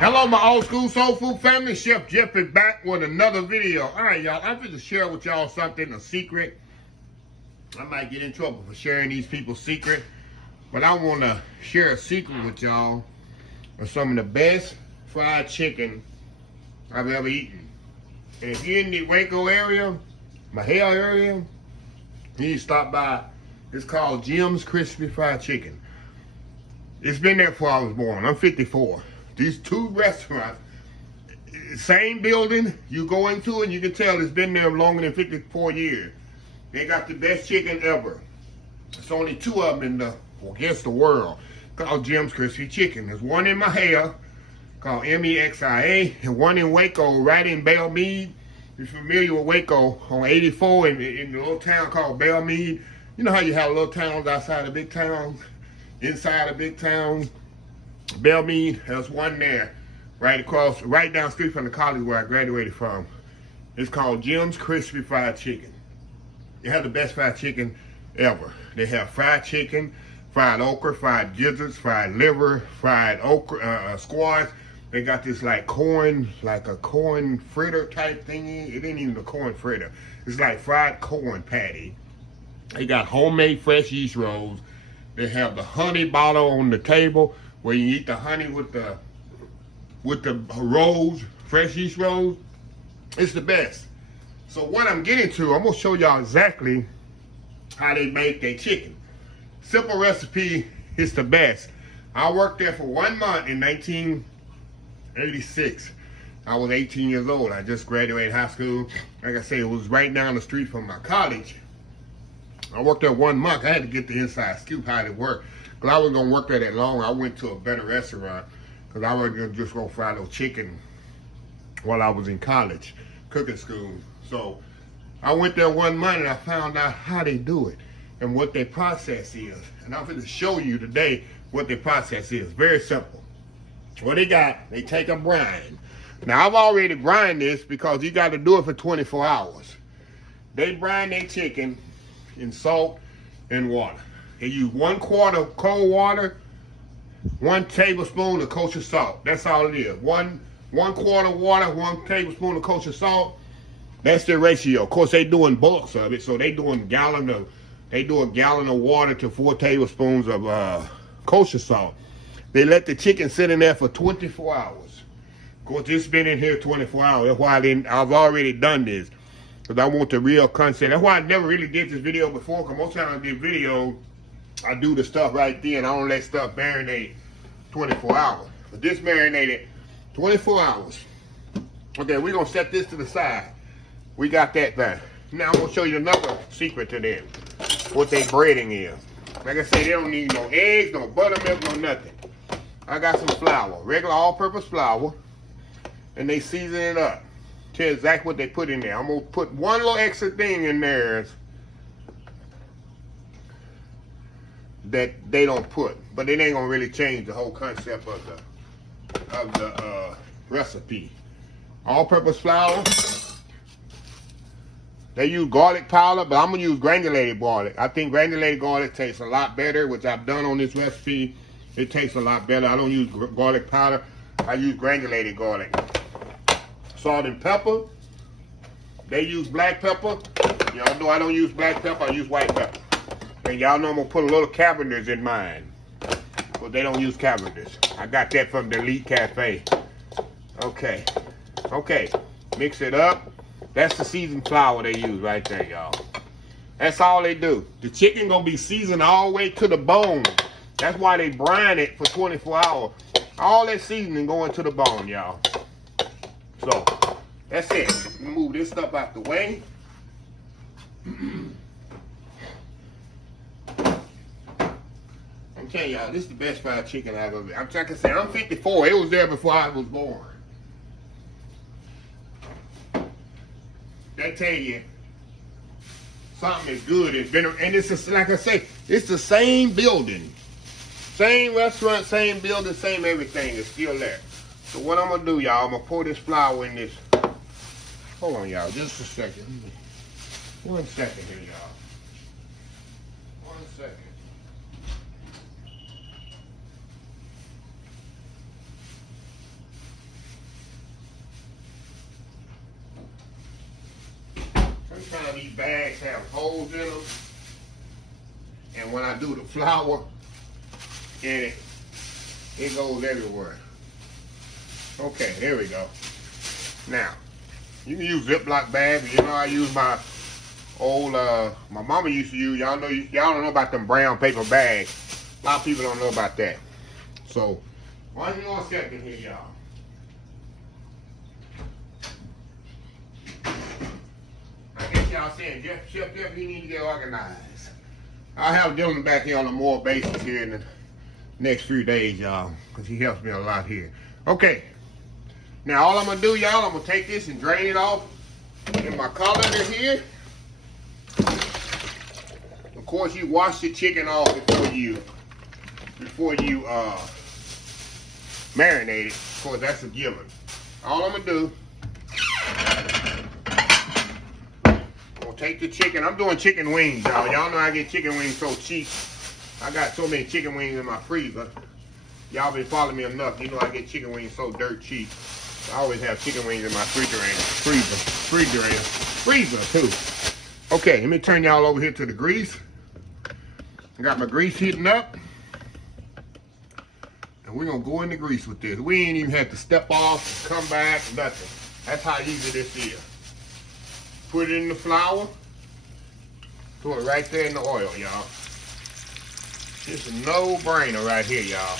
Hello, my old school soul food family. Chef Jeff is back with another video. All right, y'all. I'm going to share with y'all something, a secret. I might get in trouble for sharing these people's secret, but I want to share a secret with y'all of some of the best fried chicken I've ever eaten. And if you're in the Waco area, Mahale area, you need to stop by. It's called Jim's Crispy Fried Chicken. It's been there before I was born. I'm 54. These two restaurants, same building, you go into it and you can tell it's been there longer than 54 years. They got the best chicken ever. It's only two of them in the world called Jim's Crispy Chicken. There's one in Mahale called MEXIA and one in Waco right in bellmead. You're familiar with Waco on 84 in the little town called bellmead. You know how you have little towns outside of big towns, inside of big towns. bellmead, there's one there, right down the street from the college where I graduated from. It's called Jim's Crispy Fried Chicken. They have the best fried chicken ever. They have fried chicken, fried okra, fried gizzards, fried liver, fried okra, squash. They got this like a corn fritter type thingy. It ain't even a corn fritter. It's like fried corn patty. They got homemade fresh yeast rolls. They have the honey bottle on the table where you eat the honey with the rolls, fresh yeast rolls. It's the best. So what I'm getting to, I'm gonna show y'all exactly how they make their chicken. Simple recipe, it's the best. I worked there for 1 month in 1986. I was 18 years old. I just graduated high school. Like I said, it was right down the street from my college. I worked there 1 month. I had to get the inside scoop how it worked. Because I wasn't going to work there that long. I went to a better restaurant. Because I wasn't just going to fry no chicken while I was in college, cooking school. So I went there 1 month and I found out how they do it and what their process is. And I'm going to show you today what their process is. Very simple. What they got, they take a brine. Now I've already brined this because you got to do it for 24 hours. They brine their chicken in salt and water. They use 1 quart of cold water, 1 tablespoon of kosher salt. That's all it is. One quart of water, 1 tablespoon of kosher salt. That's their ratio. Of course, they doing bulks of it, so they do a gallon of water to 4 tablespoons of kosher salt. They let the chicken sit in there for 24 hours. Of course, it's been in here 24 hours. That's why I've already done this. Because I want the real concept. That's why I never really did this video before. Because most times I do videos, I do the stuff right then. I don't let stuff marinate 24 hours. But this marinated 24 hours. Okay, we're going to set this to the side. We got that there. Now I'm going to show you another secret to them. What their breading is. Like I said, they don't need no eggs, no buttermilk, no nothing. I got some flour. Regular all-purpose flour. And they season it up. Tell you exactly what they put in there. I'm going to put one little extra thing in there that they don't put. But it ain't going to really change the whole concept of the recipe. All-purpose flour. They use garlic powder, but I'm going to use granulated garlic. I think granulated garlic tastes a lot better, which I've done on this recipe. It tastes a lot better. I don't use garlic powder. I use granulated garlic. Salt and pepper. They use black pepper. Y'all know I don't use black pepper. I use white pepper. And y'all know I'm going to put a little Cavendish in mine. But they don't use Cavendish. I got that from the Elite Cafe. Okay. Okay. Mix it up. That's the seasoned flour they use right there, y'all. That's all they do. The chicken going to be seasoned all the way to the bone. That's why they brine it for 24 hours. All that seasoning going to the bone, y'all. So, that's it. Move this stuff out the way. I'm telling y'all, this is the best fried chicken I've ever. I'm like I said, I'm 54. It was there before I was born. I tell you, something is good. It's been, and it's just, like I say, it's the same building, same restaurant, same building, same everything. It's still there. So what I'm gonna do, y'all, I'm gonna pour this flour in this. Hold on, y'all, just a second. 1 second here, y'all. 1 second. of these bags have holes in them. And when I do the flour in it goes everywhere. Okay, there we go. Now, you can use Ziploc bags. You know, I use my old, my mama used to use, y'all don't know about them brown paper bags. A lot of people don't know about that. So, one more second here, y'all. I guess y'all saying, Chef Jeff, you need to get organized. I'll have Dylan back here on a more basis here in the next few days, y'all, because he helps me a lot here. Okay. Now, all I'm going to do, y'all, I'm going to take this and drain it off in my colander here. Of course, you wash the chicken off before you marinate it. Of course, that's a given. All I'm going to do, I'm going to take the chicken. I'm doing chicken wings, y'all. Y'all know I get chicken wings so cheap. I got so many chicken wings in my freezer. Y'all been following me enough. You know I get chicken wings so dirt cheap. I always have chicken wings in my freezer too. Okay, let me turn y'all over here to the grease. I got my grease heating up. And we're gonna go in the grease with this. We ain't even had to step off, come back, nothing. That's how easy this is. Put it in the flour. Throw it right there in the oil, y'all. It's a no-brainer right here, y'all.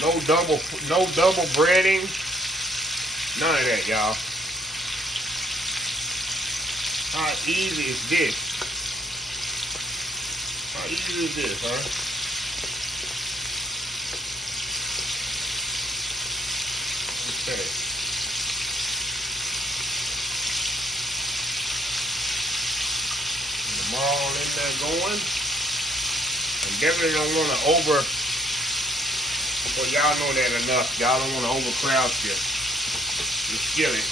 No double breading. None of that, y'all. How easy is this? How easy is this, huh? Okay. Get them all in there going. And definitely don't want to well, y'all know that enough. Y'all don't want to overcrowd your skillet.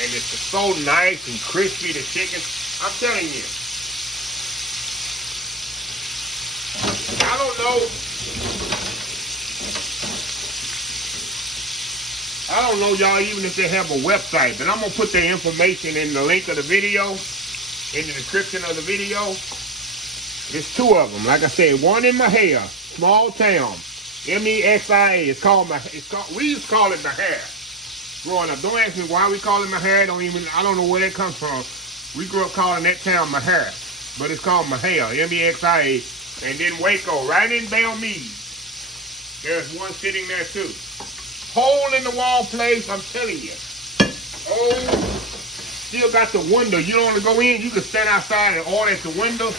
And it's so nice and crispy, the chicken. I'm telling you. I don't know, y'all, even if they have a website, but I'm going to put their information in the link of the video, in the description of the video. There's two of them. Like I said, one in Mexia, small town, Mexia. We used to call it Mexia. Growing up, don't ask me why we call it Mexia. I don't know where that comes from. We grew up calling that town Mexia, but it's called Mexia, Mexia. And then Waco, right in BLVD. There's one sitting there too. Hole in the wall place, I'm telling you. Oh, still got the window. You don't want to go in, you can stand outside and order at the window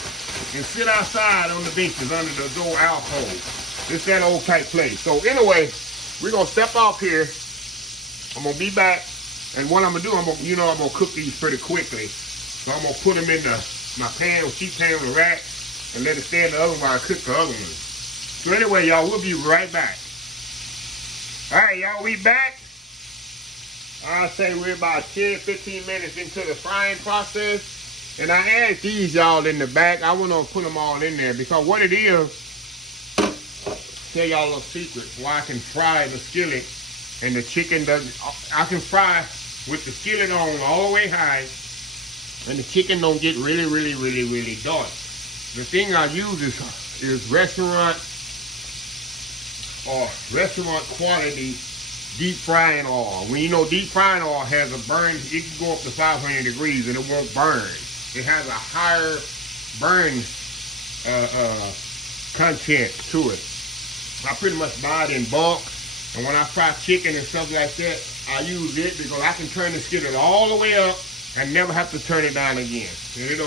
and sit outside on the benches under the door alcove. It's that old type place. So anyway, we're gonna step off here. I'm gonna be back, and what I'm gonna do, I'm gonna cook these pretty quickly. So I'm gonna put them in my pan, sheet pan with a rack, and let it stay in the oven while I cook the other ones. So anyway, y'all, we'll be right back. All right, y'all, we back. I'll say we're about 10, 15 minutes into the frying process. And I added these, y'all, in the back. I want to put them all in there because what it is, tell y'all a little secret, why I can fry the skillet and the chicken doesn't, I can fry with the skillet on all the way high and the chicken don't get really, really, really, really dark. The thing I use is restaurant quality deep frying oil. When you know deep frying oil has a burn, it can go up to 500 degrees and it won't burn. It has a higher burn content to it. I pretty much buy it in bulk, and when I fry chicken and stuff like that, I use it because I can turn the skillet all the way up and never have to turn it down again. And it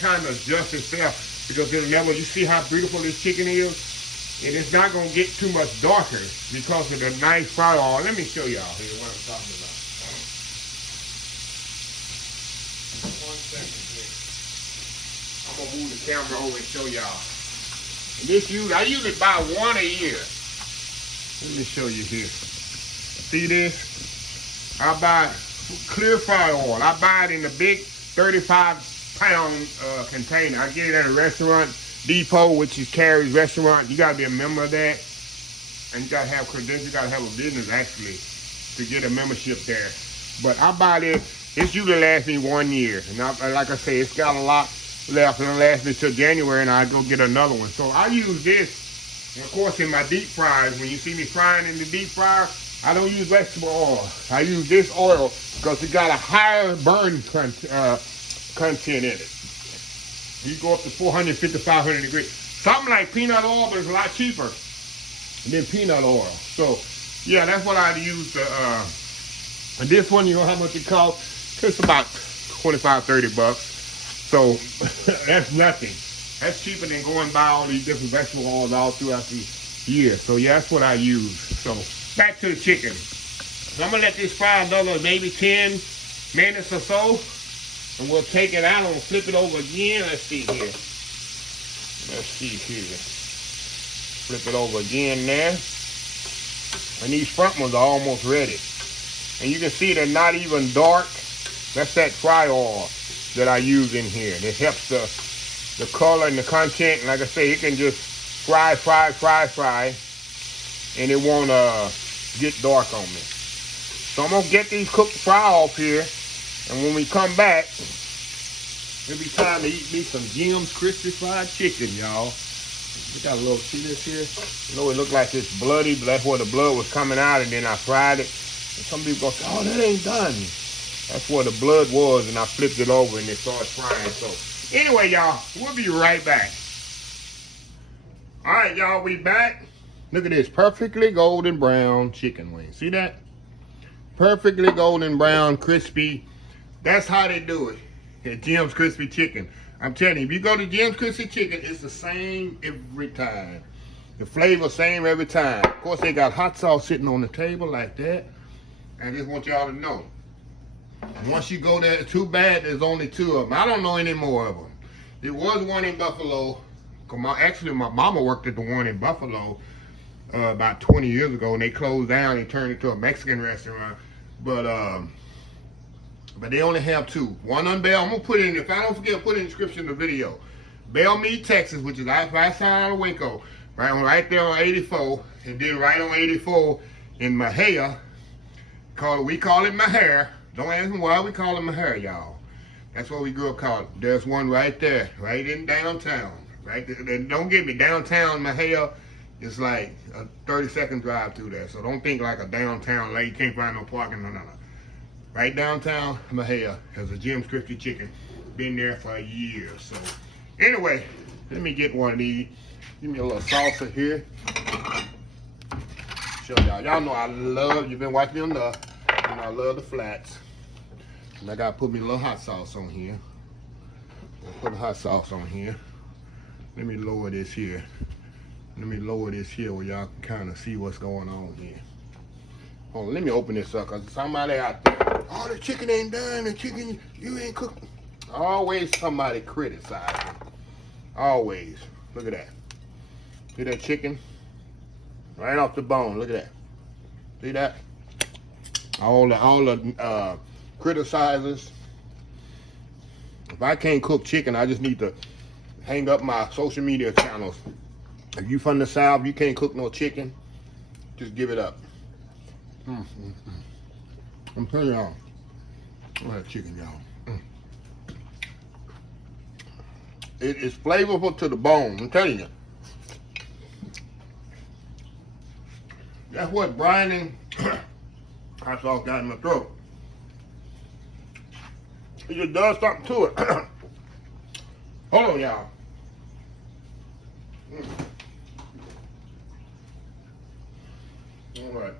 kind of adjusts itself because it'll never. You see how beautiful this chicken is, and it's not gonna get too much darker because of the nice fry oil. Let me show y'all here what I'm talking about. 1 second. I'm gonna move the camera over and show y'all. And I usually buy one a year. Let me show you here. See this? I buy clear fry oil. I buy it in the big 35-pound container. I get it at a restaurant depot, which is Carrie's restaurant. You gotta be a member of that, and you gotta have credentials. You gotta have a business actually to get a membership there. But I buy this. It's usually lasts me 1 year. And like I say, it's got a lot left. And it'll last me till January, and I go get another one. So I use this, of course, in my deep fries. When you see me frying in the deep fryer, I don't use vegetable oil. I use this oil because it got a higher burn content in it. You go up to 450, 500 degrees. Something like peanut oil, but it's a lot cheaper than peanut oil. So, yeah, that's what I'd use. And this one, you know how much it costs? It's about 25, 30 bucks. So, that's nothing. That's cheaper than going buy all these different vegetable oils all throughout the year. So, yeah, that's what I use. So, back to the chicken. So I'm going to let this fry another maybe 10 minutes or so. And we'll take it out and flip it over again. Let's see here. Let's see here. Flip it over again there. And these front ones are almost ready. And you can see they're not even dark. That's that fry oil that I use in here. It helps the color and the content. And like I say, it can just fry. And it won't get dark on me. So I'm going to get these cooked fry off here. And when we come back, it'll be time to eat me some Jim's Crispy Fried Chicken, y'all. We got a little, see this here? You know, it looked like it's bloody, but that's where the blood was coming out, and then I fried it. And some people go, oh, that ain't done. That's where the blood was, and I flipped it over, and it started frying. So, anyway, y'all, we'll be right back. All right, y'all, we back. Look at this, perfectly golden brown chicken wing. See that? Perfectly golden brown, crispy. That's how they do it at Jim's Crispy Chicken. I'm telling you, if you go to Jim's Crispy Chicken, it's the same every time. The flavor same every time. Of course, they got hot sauce sitting on the table like that. I just want y'all to know. Once you go there, too bad there's only 2 of them. I don't know any more of them. There was one in Buffalo. Actually, my mama worked at the one in Buffalo about 20 years ago, and they closed down and turned it to a Mexican restaurant. But they only have 2. One on Bell. I'm gonna put it in. If I don't forget, I'll put it in the description of the video. Bellmead, Texas, which is right side of Waco, right there on 84, and then right on 84 in Mexia. We call it Mexia. Don't ask me why we call it Mexia, y'all. That's what we grew up calling it. There's one right there, right in downtown. Right there. Don't get me, downtown Mexia is like a 30-second drive through there. So don't think like a downtown, like you can't find no parking, no. Right downtown Mexia has a Jim's Crispy Chicken. Been there for years. So anyway, let me get one of these. Give me a little salsa here. Show y'all. Y'all know you've been watching me enough. And I love the flats. And I gotta put me a little hot sauce on here. Put the hot sauce on here. Let me lower this here. Where y'all can kind of see what's going on here. Hold on, let me open this up, because somebody out there, oh, the chicken ain't done, the chicken, you ain't cooked. Always somebody criticizing. Always. Look at that. See that chicken? Right off the bone, look at that. See that? All the criticizers. If I can't cook chicken, I just need to hang up my social media channels. If you from the South, you can't cook no chicken, just give it up. I'm telling y'all, I like chicken, y'all. It is flavorful to the bone, I'm telling you. That's what brining hot sauce got in my throat. It just does something to it. Hold on, y'all. All right.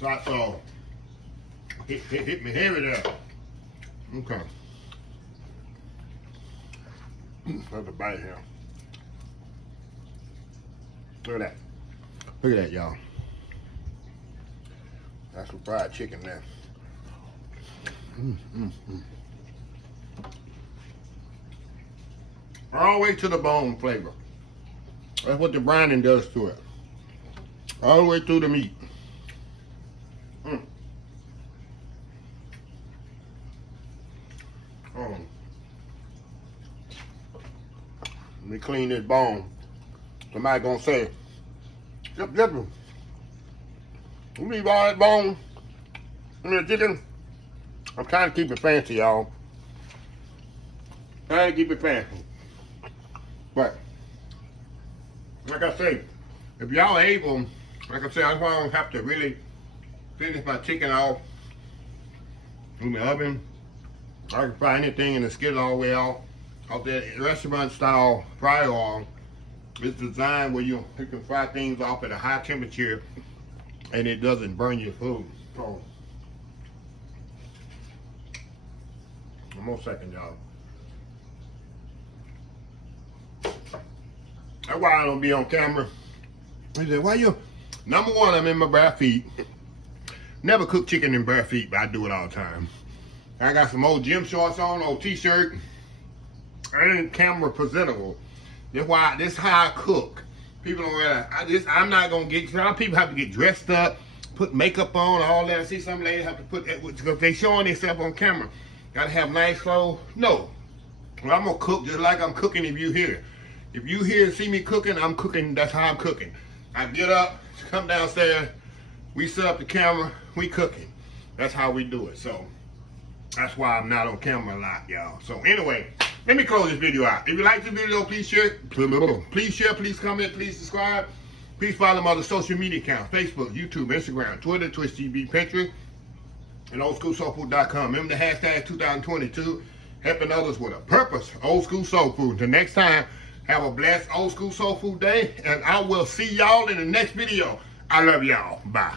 Hot sauce hit me heavy there. Okay. That's a bite here. Look at that. Look at that, y'all. That's some fried chicken there. All the way to the bone flavor. That's what the brining does to it. All the way through the meat. Let me clean this bone. Somebody gonna say, yep. We leave all that bone in the chicken. I'm trying to keep it fancy, y'all. Trying to keep it fancy. But, like I say, if y'all able, like I said, I don't have to really finish my chicken off in the oven. I can fry anything in the skillet all the way out. Off that restaurant style fry oil. It's designed where you can fry things off at a high temperature and it doesn't burn your food. So, one more second, y'all. That's why I don't be on camera. He said, why you? Number one, I'm in my bare feet. Never cook chicken in bare feet, but I do it all the time. I got some old gym shorts on, old t-shirt. I ain't camera presentable. This is how I cook. People don't realize. I'm not gonna get. A lot of people have to get dressed up, put makeup on, all that. I see some ladies have to put that because they showing themselves on camera. Gotta have nice clothes. No, well, I'm gonna cook just like I'm cooking. If you here, see me cooking, I'm cooking. That's how I'm cooking. I get up, come downstairs, we set up the camera, we cooking. That's how we do it. So that's why I'm not on camera a lot, y'all. So anyway. Let me close this video out. If you like this video, please share, please comment, please subscribe. Please follow my other social media accounts, Facebook, YouTube, Instagram, Twitter, Twitch TV, Pinterest, and oldschoolsoulfood.com. Remember the hashtag 2022, helping others with a purpose, Old School Soul Food. Until next time, have a blessed Old School Soul Food day, and I will see y'all in the next video. I love y'all. Bye.